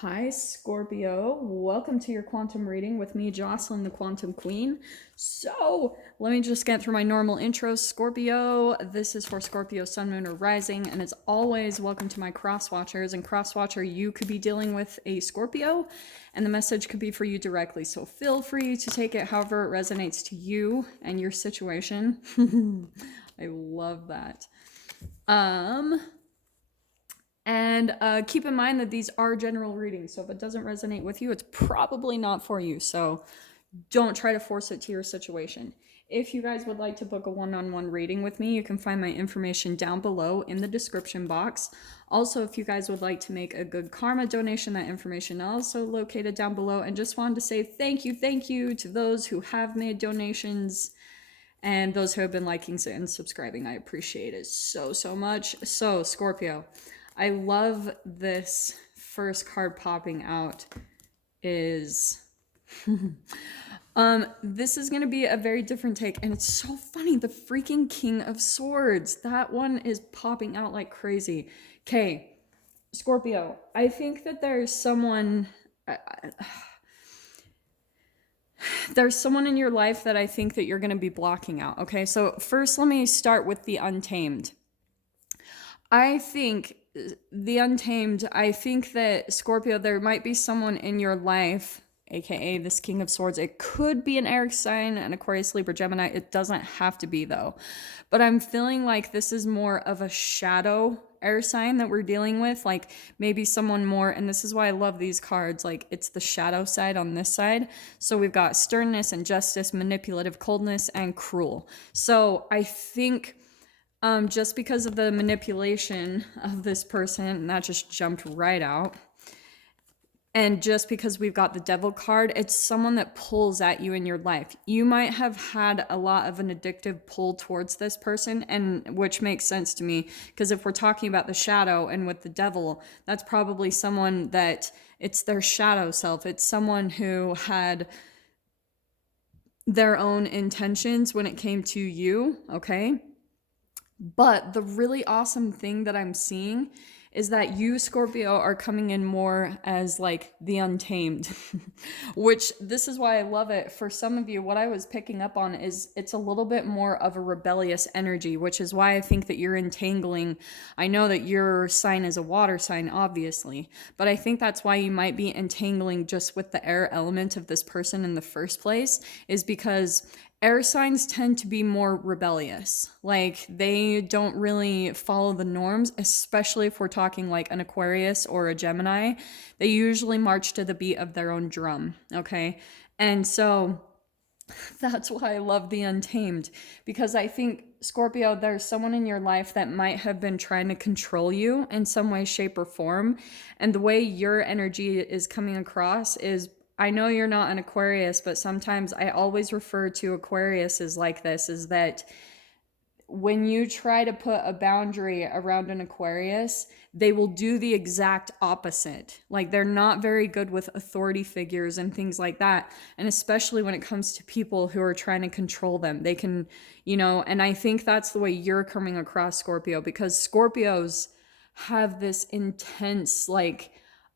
Hi, Scorpio. Welcome to your quantum reading with me, Jocelyn, the Quantum Queen. So, let me just get through my normal intro. Scorpio, this is for Scorpio, Sun, Moon, or Rising, and as always, welcome to my cross watchers. And cross watcher, you could be dealing with a Scorpio, and the message could be for you directly. So, feel free to take it however it resonates to you and your situation. I love that. And keep in mind that these are general readings, so if it doesn't resonate with you, it's probably not for you. So don't try to force it to your situation. If you guys would like to book a one-on-one reading with me, you can find my information down below in the description box. Also, if you guys would like to make a good karma donation, that information is also located down below. And just wanted to say thank you to those who have made donations and those who have been liking and subscribing. I appreciate it so much. So, Scorpio, I love this first card popping out is this is going to be a very different take, and it's so funny, the freaking King of Swords, that one is popping out like crazy. Okay, Scorpio, I think that there's someone in your life that I think that you're going to be blocking out. Okay, so first let me start with the Untamed. I think that Scorpio, there might be someone in your life, aka this King of Swords. It could be an air sign, an Aquarius, Libra, Gemini. It doesn't have to be though. But I'm feeling like this is more of a shadow air sign that we're dealing with, like maybe someone more, and this is why I love these cards, like it's the shadow side on this side. So we've got sternness, injustice, manipulative, coldness, and cruel. So I think just because of the manipulation of this person, and that just jumped right out. And just because we've got the Devil card, it's someone that pulls at you in your life. You might have had a lot of an addictive pull towards this person, and which makes sense to me, because if we're talking about the shadow and with the Devil, that's probably someone that it's their shadow self. It's someone who had their own intentions when it came to you, okay? But the really awesome thing that I'm seeing is that you, Scorpio, are coming in more as like the Untamed, which this is why I love it. For some of you, what I was picking up on is it's a little bit more of a rebellious energy, which is why I think that you're entangling. I know that your sign is a water sign, obviously, but I think that's why you might be entangling just with the air element of this person in the first place, is because air signs tend to be more rebellious. Like they don't really follow the norms, especially if we're talking like an Aquarius or a Gemini. They usually march to the beat of their own drum, okay? And so that's why I love the Untamed, because I think, Scorpio, there's someone in your life that might have been trying to control you in some way, shape, or form. And the way your energy is coming across is, I know you're not an Aquarius, but sometimes I always refer to Aquarius as like this, is that when you try to put a boundary around an Aquarius, they will do the exact opposite. Like they're not very good with authority figures and things like that. And especially when it comes to people who are trying to control them, they can, and I think that's the way you're coming across, Scorpio, because Scorpios have this intense, like,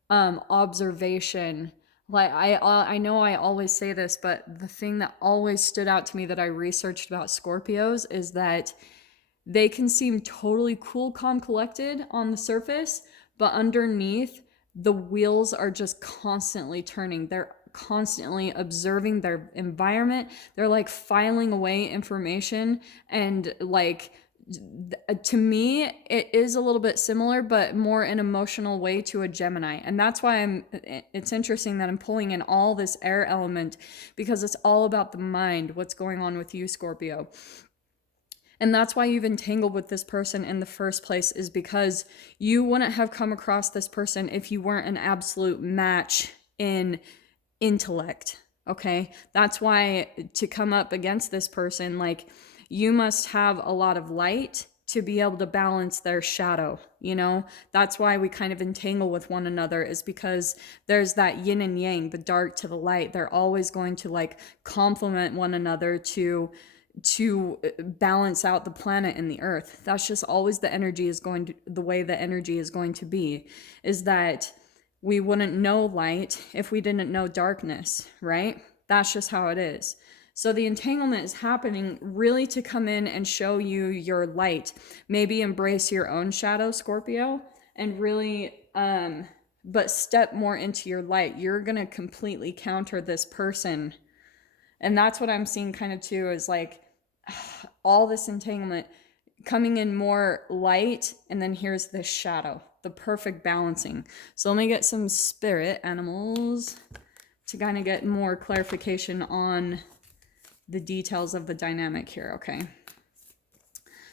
observation. Like I know I always say this, but the thing that always stood out to me that I researched about Scorpios is that they can seem totally cool, calm, collected on the surface, but underneath, the wheels are just constantly turning. They're constantly observing their environment. They're like filing away information, and like, to me it is a little bit similar, but more an emotional way, to a Gemini. And that's why it's interesting that I'm pulling in all this air element, because it's all about the mind, what's going on with you, Scorpio. And that's why you've entangled with this person in the first place, is because you wouldn't have come across this person if you weren't an absolute match in intellect, okay? That's why to come up against this person, like, you must have a lot of light to be able to balance their shadow, That's why we kind of entangle with one another, is because there's that yin and yang, the dark to the light. They're always going to like complement one another to balance out the planet and the earth. That's just always the way the energy is going to be, is that We wouldn't know light if we didn't know darkness, right? That's just how it is. So the entanglement is happening really to come in and show you your light. Maybe embrace your own shadow, Scorpio, and really but step more into your light. You're going to completely counter this person. And that's what I'm seeing kind of too, is like all this entanglement coming in more light, and then here's this shadow, the perfect balancing. So let me get some spirit animals to kind of get more clarification on the details of the dynamic here, okay?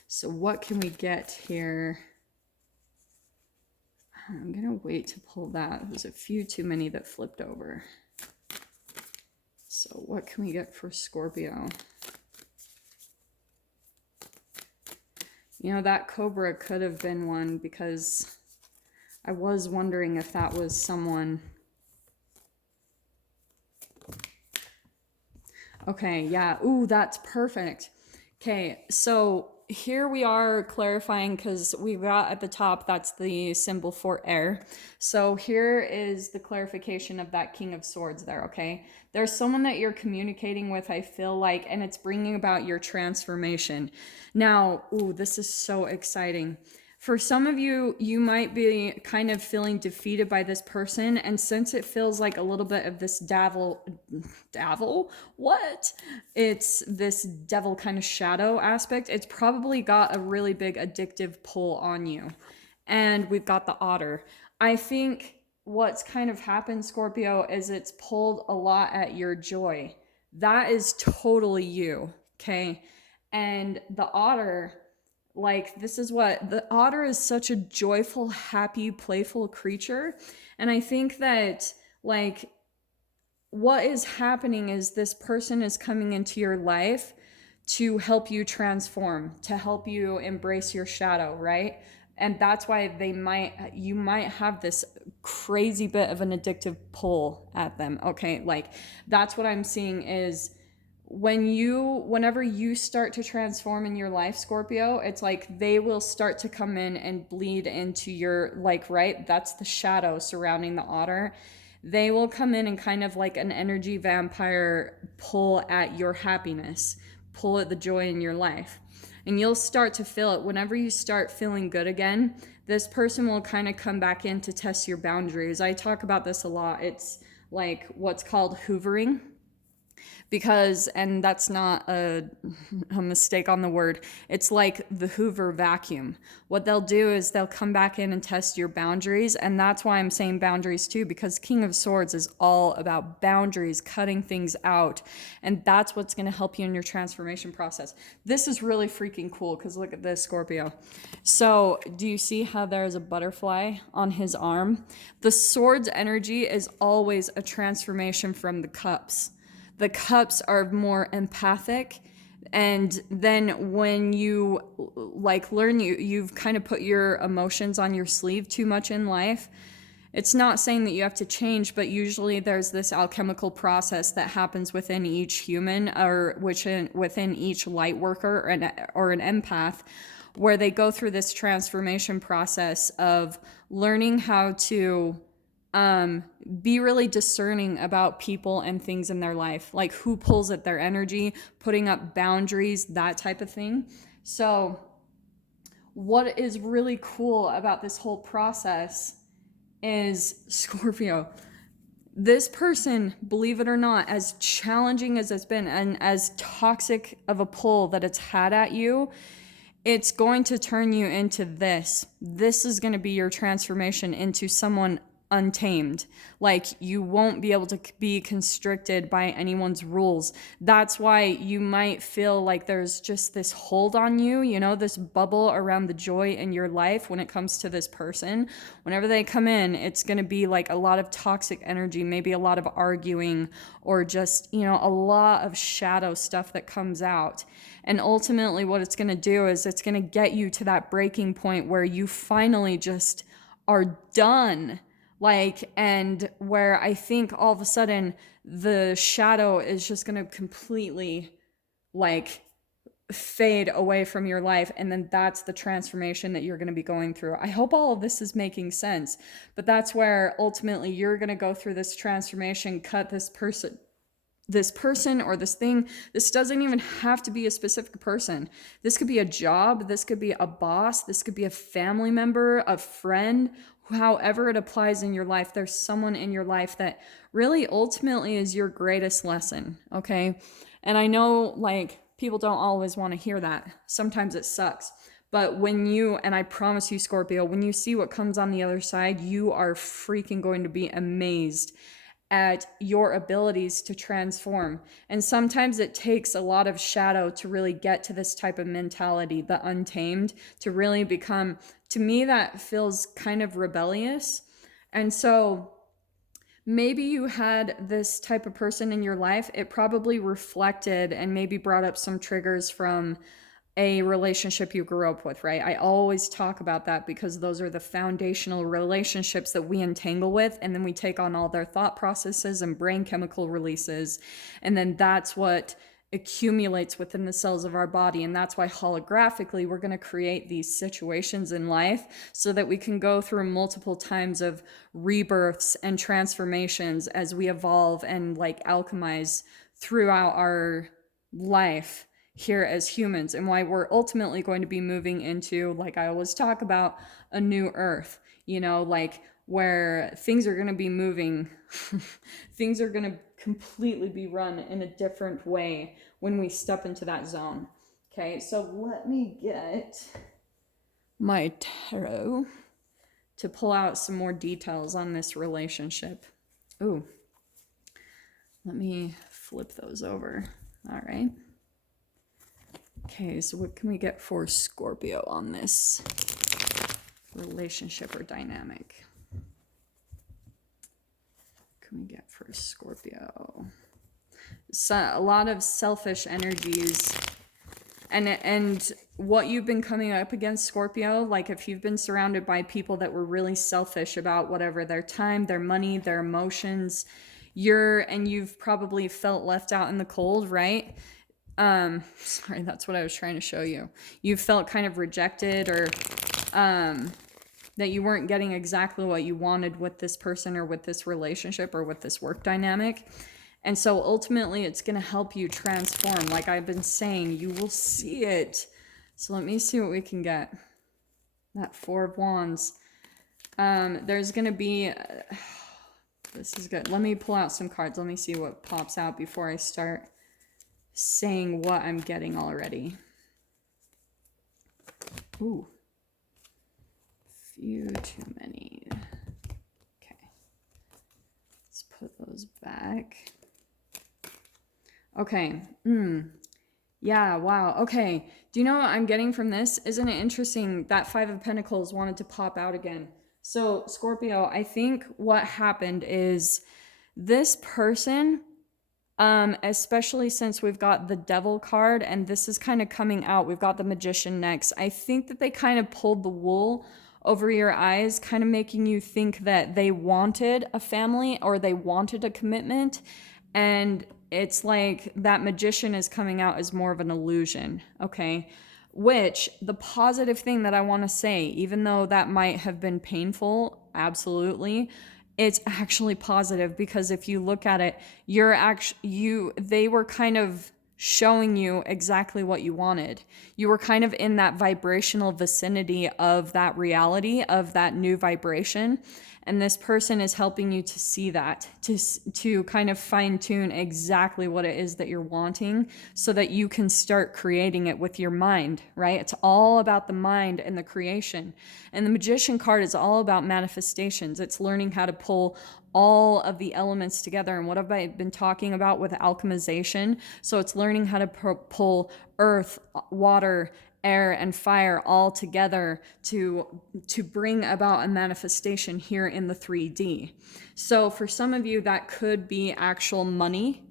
So what can we get here? I'm gonna wait to pull that. There's a few too many that flipped over. So what can we get for Scorpio? You know, that Cobra could have been one, because I was wondering if that was someone. Okay, yeah. Ooh, that's perfect. Okay, so here we are clarifying, because we got at the top, that's the symbol for air. So here is the clarification of that King of Swords there, okay? There's someone that you're communicating with, I feel like, and it's bringing about your transformation. Now, ooh, this is so exciting. For some of you, you might be kind of feeling defeated by this person, and since it feels like a little bit of this devil, what? It's this devil kind of shadow aspect. It's probably got a really big addictive pull on you. And we've got the otter. I think what's kind of happened, Scorpio, is it's pulled a lot at your joy. That is totally you, okay? And the otter, like, this is what the otter is, such a joyful, happy, playful creature. And I think that, like, what is happening is this person is coming into your life to help you transform, to help you embrace your shadow, right? And that's why you might have this crazy bit of an addictive pull at them, okay? Like, that's what I'm seeing is whenever you start to transform in your life, Scorpio, it's like they will start to come in and bleed into your, like, right? That's the shadow surrounding the otter. They will come in and kind of like an energy vampire pull at your happiness, pull at the joy in your life. And you'll start to feel it. Whenever you start feeling good again, this person will kind of come back in to test your boundaries. I talk about this a lot. It's like what's called hoovering. Because, and that's not a mistake on the word, it's like the Hoover vacuum. What they'll do is they'll come back in and test your boundaries, and that's why I'm saying boundaries too, because King of Swords is all about boundaries, cutting things out, and that's what's going to help you in your transformation process. This is really freaking cool, because look at this, Scorpio. So do you see how there's a butterfly on his arm? The sword's energy is always a transformation from the cups. The cups are more empathic, and then when you like learn, you've kind of put your emotions on your sleeve too much in life. It's not saying that you have to change, but usually there's this alchemical process that happens within each human, or within each light worker or an empath, where they go through this transformation process of learning how to be really discerning about people and things in their life, like who pulls at their energy, putting up boundaries, that type of thing. So what is really cool about this whole process is, Scorpio, this person, believe it or not, as challenging as it's been and as toxic of a pull that it's had at you, it's going to turn you into this. This is going to be your transformation into someone untamed. Like, you won't be able to be constricted by anyone's rules. That's why you might feel like there's just this hold on you, you know, this bubble around the joy in your life when it comes to this person. Whenever they come in, it's going to be like a lot of toxic energy, maybe a lot of arguing, or just, you know, a lot of shadow stuff that comes out. And ultimately what it's going to do is it's going to get you to that breaking point where you finally just are done. Like, and where I think all of a sudden the shadow is just going to completely, like, fade away from your life, and then that's the transformation that you're going to be going through. I hope all of this is making sense, but that's where ultimately you're going to go through this transformation, cut this person or this thing. This doesn't even have to be a specific person. This could be a job, this could be a boss, this could be a family member, a friend. However it applies in your life, there's someone in your life that really ultimately is your greatest lesson, okay? And I know, like, people don't always want to hear that. Sometimes it sucks. But when you, and I promise you, Scorpio, when you see what comes on the other side, you are freaking going to be amazed at your abilities to transform. And sometimes it takes a lot of shadow to really get to this type of mentality, the untamed, to really become, to me, that feels kind of rebellious. And so maybe you had this type of person in your life. It probably reflected and maybe brought up some triggers from a relationship you grew up with, right? I always talk about that because those are the foundational relationships that we entangle with, and then we take on all their thought processes and brain chemical releases, and then that's what accumulates within the cells of our body. And that's why holographically we're going to create these situations in life so that we can go through multiple times of rebirths and transformations as we evolve and like alchemize throughout our life here as humans, and why we're ultimately going to be moving into, like I always talk about, a new earth, you know, like where things are going to be moving, things are going to completely be run in a different way when we step into that zone. Okay, so let me get my tarot to pull out some more details on this relationship. Ooh, let me flip those over. All right. Okay, so what can we get for Scorpio on this relationship or dynamic? What can we get for Scorpio? So, a lot of selfish energies. And what you've been coming up against, Scorpio, like if you've been surrounded by people that were really selfish about whatever, their time, their money, their emotions, you've probably felt left out in the cold, right? Sorry, that's what I was trying to show you. You felt kind of rejected, or that you weren't getting exactly what you wanted with this person or with this relationship or with this work dynamic. And so ultimately it's going to help you transform. Like I've been saying, you will see it. So let me see what we can get. That Four of Wands. There's going to be, this is good. Let me pull out some cards. Let me see what pops out before I start saying what I'm getting already. Ooh. Few too many. Okay. Let's put those back. Okay. Yeah, wow. Okay. Do you know what I'm getting from this? Isn't it interesting that Five of Pentacles wanted to pop out again? So, Scorpio, I think what happened is this person, especially since we've got the Devil card and this is kind of coming out, we've got the Magician next. I think that they kind of pulled the wool over your eyes, kind of making you think that they wanted a family or they wanted a commitment. And it's like that Magician is coming out as more of an illusion, okay? Which, the positive thing that I want to say, even though that might have been painful, absolutely, it's actually positive, because if you look at it, they were kind of showing you exactly what you wanted. You were kind of in that vibrational vicinity of that reality, of that new vibration. And this person is helping you to see that, to kind of fine tune exactly what it is that you're wanting so that you can start creating it with your mind, right? It's all about the mind and the creation. And the Magician card is all about manifestations. It's learning how to pull all of the elements together. And what have I been talking about with alchemization? So it's learning how to pull earth, water, air, and fire all together to bring about a manifestation here in the 3D. So for some of you, that could be actual money,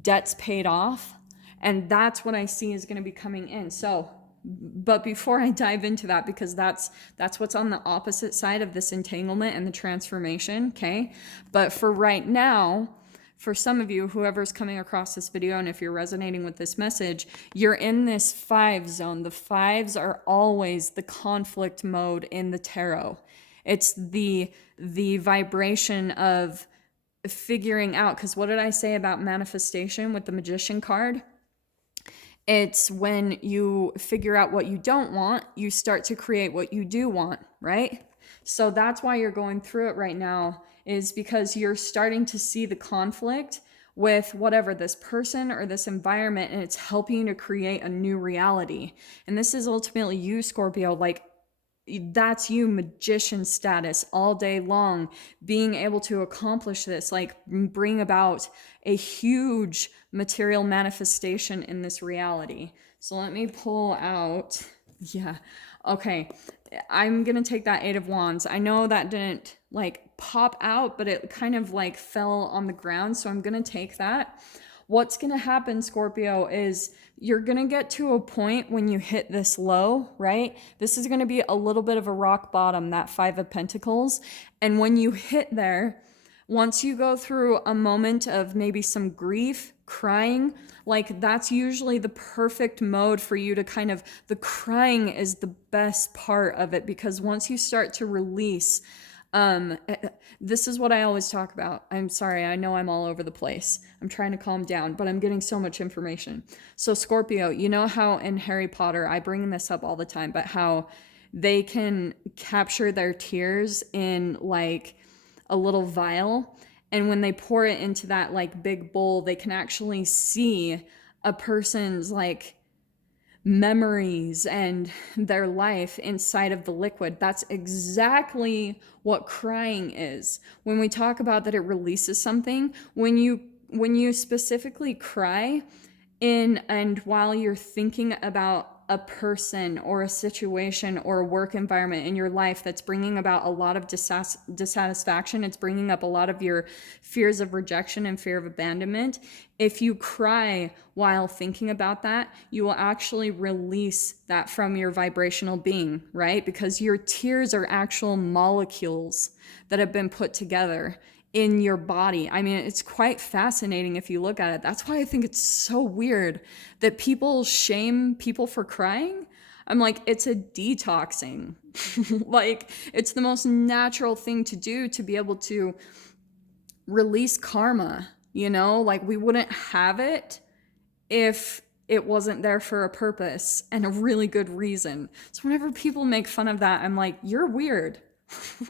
debts paid off, and that's what I see is going to be coming in. So, but before I dive into that, because that's what's on the opposite side of this entanglement and the transformation, okay? But for right now, for some of you, whoever's coming across this video, and if you're resonating with this message, you're in this 5 zone. The 5s are always the conflict mode in the tarot. It's the vibration of figuring out, because what did I say about manifestation with the Magician card? It's when you figure out what you don't want, you start to create what you do want, right? So that's why you're going through it right now, is because you're starting to see the conflict with whatever, this person or this environment, and it's helping you to create a new reality. And this is ultimately you, Scorpio, like that's you, magician status all day long, being able to accomplish this, like bring about a huge material manifestation in this reality. So let me pull out, yeah, okay. I'm gonna take that 8 of Wands. I know that didn't like pop out, but it kind of like fell on the ground. So I'm gonna take that. What's gonna happen, Scorpio, is you're gonna get to a point when you hit this low, right? This is gonna be a little bit of a rock bottom, that 5 of Pentacles. And when you hit there, once you go through a moment of maybe some grief, crying, like that's usually the perfect mode for you to kind of, the crying is the best part of it, because once you start to release, this is what I always talk about. I'm sorry, I know I'm all over the place. I'm trying to calm down, but I'm getting so much information. So Scorpio, you know how in Harry Potter, I bring this up all the time, but how they can capture their tears in like a little vial, and when they pour it into that like big bowl, they can actually see a person's like memories and their life inside of the liquid. That's exactly what crying is. When we talk about that it releases something, when you specifically cry in and while you're thinking about a person or a situation or a work environment in your life that's bringing about a lot of dissatisfaction, it's bringing up a lot of your fears of rejection and fear of abandonment. If you cry while thinking about that, you will actually release that from your vibrational being, right? Because your tears are actual molecules that have been put together in your body. I mean, it's quite fascinating if you look at it. That's why I think it's so weird that people shame people for crying. I'm like, it's a detoxing. Like, it's the most natural thing to do to be able to release karma, you know? Like, we wouldn't have it if it wasn't there for a purpose and a really good reason. So whenever people make fun of that, I'm like, you're weird.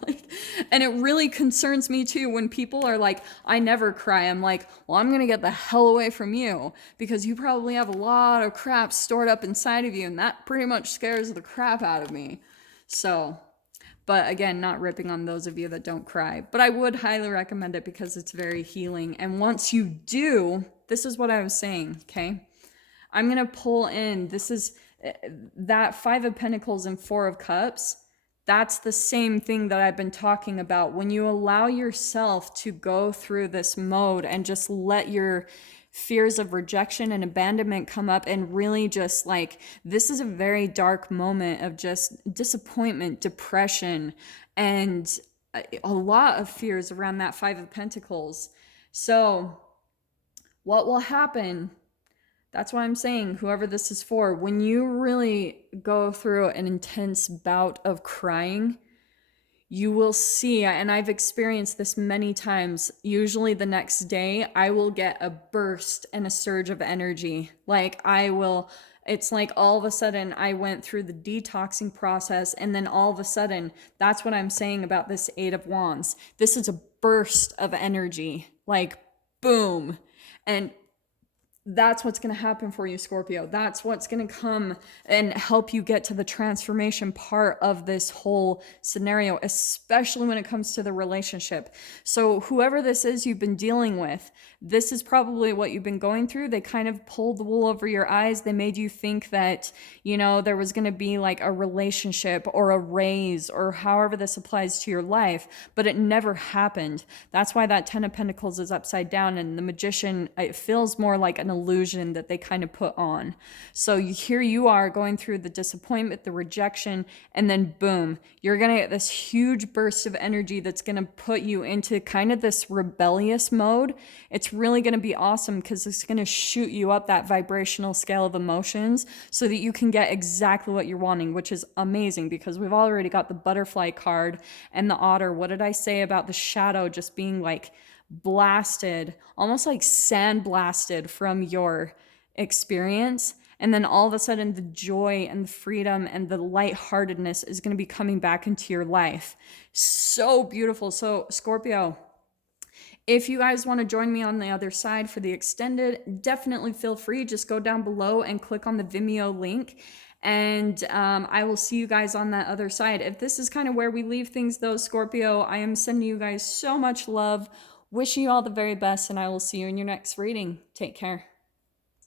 Like, and it really concerns me too when people are like, I never cry. I'm like, well, I'm gonna get the hell away from you because you probably have a lot of crap stored up inside of you, and that pretty much scares the crap out of me. So, but again, not ripping on those of you that don't cry, but I would highly recommend it because it's very healing. And once you do, this is what I was saying, okay? I'm gonna pull in, this is that 5 of Pentacles and 4 of Cups. That's the same thing that I've been talking about. When you allow yourself to go through this mode and just let your fears of rejection and abandonment come up and really just like, this is a very dark moment of just disappointment, depression, and a lot of fears around that 5 of Pentacles. So what will happen? That's why I'm saying, whoever this is for, when you really go through an intense bout of crying, you will see, and I've experienced this many times, usually the next day, I will get a burst and a surge of energy. Like it's like all of a sudden I went through the detoxing process, and then all of a sudden, that's what I'm saying about this 8 of Wands. This is a burst of energy, like boom. And that's what's going to happen for you, Scorpio. That's what's going to come and help you get to the transformation part of this whole scenario, especially when it comes to the relationship. So whoever this is you've been dealing with, this is probably what you've been going through. They kind of pulled the wool over your eyes. They made you think that, you know, there was going to be like a relationship or a raise or however this applies to your life, but it never happened. That's why that 10 of Pentacles is upside down, and the Magician, it feels more like an illusion that they kind of put on. So here you are going through the disappointment, the rejection, and then boom, you're going to get this huge burst of energy that's going to put you into kind of this rebellious mode. It's really going to be awesome because it's going to shoot you up that vibrational scale of emotions so that you can get exactly what you're wanting, which is amazing because we've already got the butterfly card and the otter. What did I say about the shadow just being like blasted, almost like sandblasted from your experience? And then all of a sudden, the joy and the freedom and the lightheartedness is going to be coming back into your life. So beautiful. So, Scorpio, if you guys want to join me on the other side for the extended, definitely feel free. Just go down below and click on the Vimeo link. And I will see you guys on that other side. If this is kind of where we leave things, though, Scorpio, I am sending you guys so much love. Wishing you all the very best, and I will see you in your next reading. Take care.